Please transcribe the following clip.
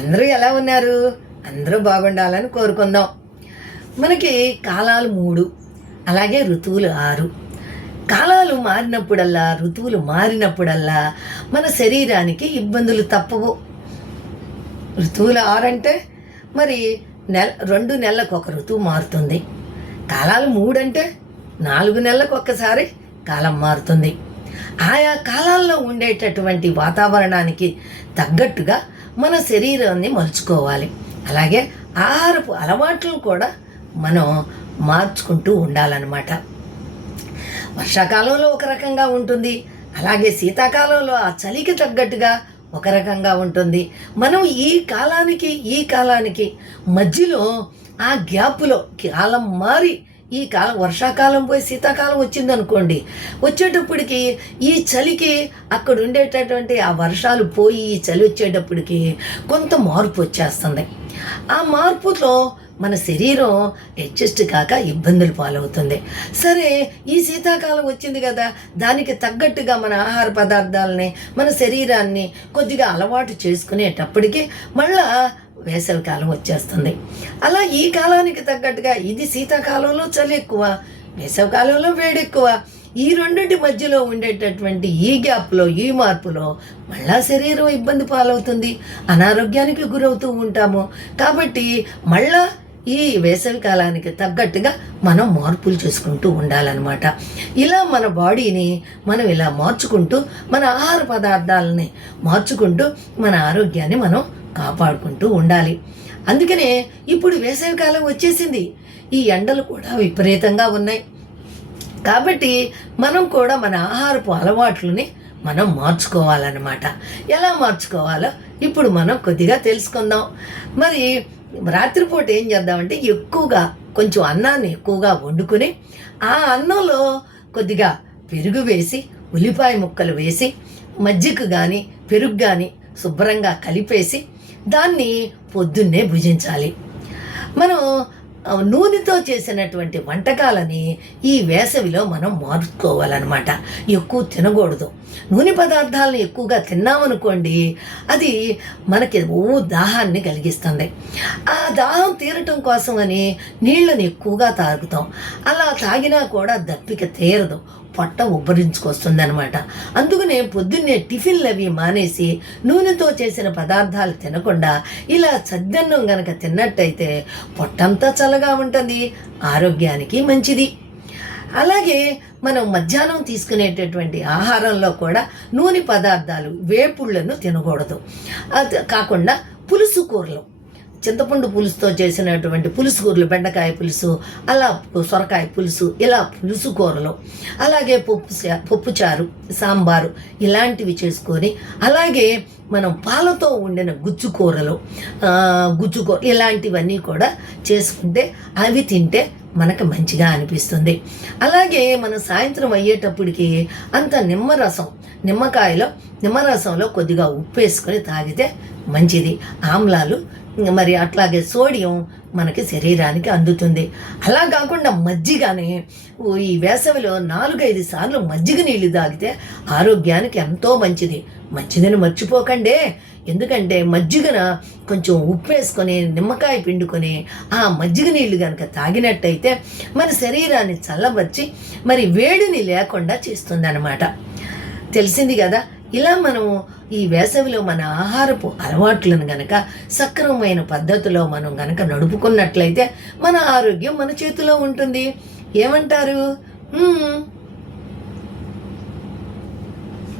అందరూ ఎలా ఉన్నారు? అందరూ బాగుండాలని కోరుకుందాం. మనకి కాలాలు 3, అలాగే ఋతువులు 6. కాలాలు మారినప్పుడల్లా, ఋతువులు మారినప్పుడల్లా మన శరీరానికి ఇబ్బందులు తప్పవు. ఋతువులు 6 అంటే మరి 2 నెలలకు ఒక ఋతువు మారుతుంది. కాలాలు 3 అంటే 4 నెలలకు ఒక్కసారి కాలం మారుతుంది. ఆయా కాలాల్లో ఉండేటటువంటి వాతావరణానికి తగ్గట్టుగా మన శరీరాన్ని మలుచుకోవాలి. అలాగే ఆహారపు అలవాట్లను కూడా మనం మార్చుకుంటూ ఉండాలన్నమాట. వర్షాకాలంలో ఒక రకంగా ఉంటుంది, అలాగే శీతాకాలంలో ఆ చలికి తగ్గట్టుగా ఒక రకంగా ఉంటుంది. మనం ఈ కాలానికి మధ్యలో ఆ గ్యాప్లో కాలం మారి ఈ కాలం వర్షాకాలం పోయి శీతాకాలం వచ్చిందనుకోండి, వచ్చేటప్పటికి ఈ చలికి అక్కడ ఉండేటటువంటి ఆ వర్షాలు పోయి ఈ చలి వచ్చేటప్పటికి కొంత మార్పు వచ్చేస్తుంది. ఆ మార్పులో మన శరీరం అడ్జస్ట్ కాక ఇబ్బందులు పాలవుతుంది. సరే, ఈ శీతాకాలం వచ్చింది కదా, దానికి తగ్గట్టుగా మన ఆహార పదార్థాలని, మన శరీరాన్ని కొద్దిగా అలవాటు చేసుకునేటప్పటికి మళ్ళా వేసవికాలం వచ్చేస్తుంది. అలా ఈ కాలానికి తగ్గట్టుగా ఇది శీతాకాలంలో చలి ఎక్కువ, వేసవికాలంలో వేడి ఎక్కువ. ఈ రెండింటి మధ్యలో ఉండేటటువంటి ఈ గ్యాప్లో, ఈ మార్పులో మళ్ళా శరీరం ఇబ్బంది పాలవుతుంది, అనారోగ్యానికి గురవుతూ ఉంటాము. కాబట్టి మళ్ళా ఈ వేసవి కాలానికి తగ్గట్టుగా మనం మార్పులు చేసుకుంటూ ఉండాలన్నమాట. ఇలా మన బాడీని మనం ఇలా మార్చుకుంటూ, మన ఆహార పదార్థాలని మార్చుకుంటూ మన ఆరోగ్యాన్ని మనం కాపాడుకుంటూ ఉండాలి. అందుకనే ఇప్పుడు వేసవి కాలం వచ్చేసింది, ఈ ఎండలు కూడా విపరీతంగా ఉన్నాయి. కాబట్టి మనం కూడా మన ఆహారపు అలవాట్లని మనం మార్చుకోవాలన్నమాట. ఎలా మార్చుకోవాలో ఇప్పుడు మనం కొద్దిగా తెలుసుకుందాం. మరి రాత్రిపూట ఏం చేద్దామంటే కొంచెం అన్నాన్ని ఎక్కువగా వండుకుని, ఆ అన్నంలో కొద్దిగా పెరుగు వేసి, ఉల్లిపాయ ముక్కలు వేసి, మజ్జిగ కానీ పెరుగు కానీ శుభ్రంగా కలిపేసి దాన్ని పొద్దున్నే భుజించాలి. మనం నూనెతో చేసినటువంటి వంటకాలని ఈ వేసవిలో మనం మార్చుకోవాలన్నమాట. ఎక్కువ తినకూడదు. నూనె పదార్థాలను ఎక్కువగా తిన్నామనుకోండి, అది మనకి దాహాన్ని కలిగిస్తుంది. ఆ దాహం తీరటం కోసమని నీళ్ళని ఎక్కువగా తాగుతాం. అలా తాగినా కూడా దప్పిక తీరదు, పొట్ట ఉబ్బరించుకొస్తుంది అనమాట. అందుకనే పొద్దున్నే టిఫిన్లు అవి మానేసి నూనెతో చేసిన పదార్థాలు తినకుండా ఇలా సద్దన్నం గనక తిన్నట్టయితే పొట్టంతా చల్లగా ఉంటుంది, ఆరోగ్యానికి మంచిది. అలాగే మనం మధ్యాహ్నం తీసుకునేటటువంటి ఆహారంలో కూడా నూనె పదార్థాలు, వేపుళ్లను తినకూడదు. అది కాకుండా పులుసు కూరలు, చింతపండు పులుసుతో చేసినటువంటి పులుసు కూరలు, బెండకాయ పులుసు, అలా సొరకాయ పులుసు, ఇలా పులుసు కూరలు, అలాగే పప్పుచారు, సాంబారు ఇలాంటివి చేసుకొని, అలాగే మనం పాలతో వండిన గుజ్జుకూర ఇలాంటివన్నీ కూడా చేసుకుంటే అవి తింటే మనకు మంచిగా అనిపిస్తుంది. అలాగే మనం సాయంత్రం అయ్యేటప్పటికి అంత నిమ్మరసంలో కొద్దిగా ఉప్పు వేసుకొని తాగితే మంచిది. ఆమ్లాలు మరి అట్లాగే సోడియం మనకి శరీరానికి అందుతుంది. అలా కాకుండా మజ్జిగని ఈ వేసవిలో 4-5 సార్లు మజ్జిగ నీళ్ళు తాగితే ఆరోగ్యానికి ఎంతో మంచిది. మంచిదని మర్చిపోకండి. ఎందుకంటే మజ్జిగన కొంచెం ఉప్పు వేసుకొని, నిమ్మకాయ పిండుకొని ఆ మజ్జిగ నీళ్ళు కనుక తాగినట్టయితే మన శరీరాన్ని చల్లబర్చి మరి వేడిని లేకుండా చేస్తుంది అన్నమాట. తెలిసింది కదా. ఇలా మనం ఈ వేసవిలో మన ఆహారపు అలవాట్లను గనక సక్రమమైన పద్ధతిలో మనం గనక నడుపుకున్నట్లయితే మన ఆరోగ్యం మన చేతిలో ఉంటుంది. ఏమంటారు?